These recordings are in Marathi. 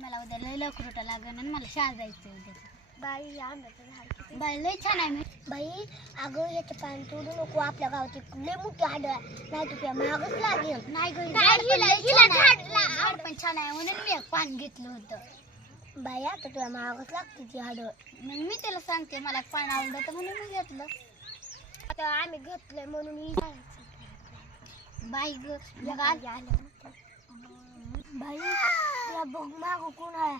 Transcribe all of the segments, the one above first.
मला उद्या लय लवकर उठायला लागेल आणि मला शाळा जायचं उद्या. बाई आंब्याचं झाड किती बाई लय छान आहे. मी बाई अगं याचं पान तोडू नको. आपल्या गावात एक लय मोठी हाड आहे, नाही तर तुला महागच लागेल. नाही गं, झाड पण छान आहे म्हणून मी एक पान घेतलं होतं. बाई आता तुला महागच लागते ती हाड. मग मी त्याला सांगते मला एक पान आवडतं म्हणून मी घेतलं. आता आम्ही घेतलंय म्हणून ही बाई ग मग आलं बाई तुला बघ मागं कोण आहे.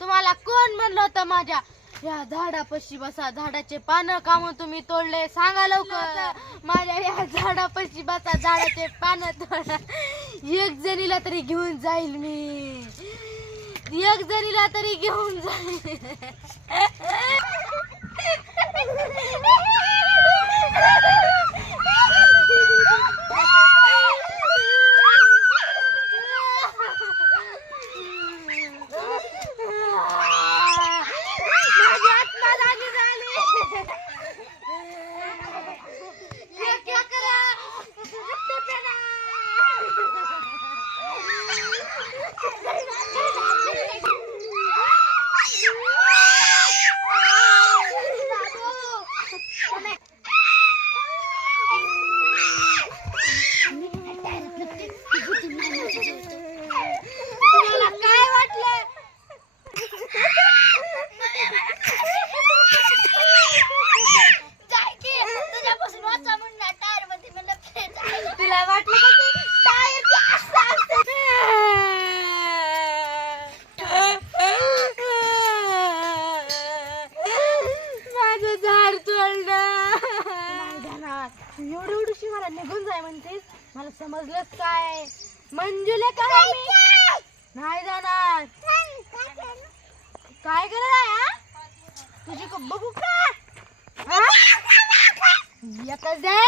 तुम्हाला कोण म्हणलं होतं माझ्या या झाडापाशी बसा, झाडाचे पानं कामं तुम्ही तोडले, सांगा लवकर. माझ्या या झाडापाशी बसा, झाडाचे पानं तोडा. एक जणीला तरी घेऊन जाईल मी, एक जणीला तरी घेऊन जाईल. एवढी मला निघून जाय म्हणतेस, मला समजलंच काय. मंजुले काय नाही जाणार. काय करत आहे तुझी बघू का? एकच दे,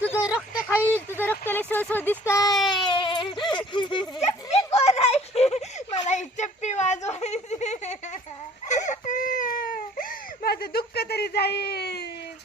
तुझं रक्त खाईल, तुझं रक्त लय सळसळ दिसतंय. मला ही चप्पी वाजवायची, माझं दुःख तरी जाईल.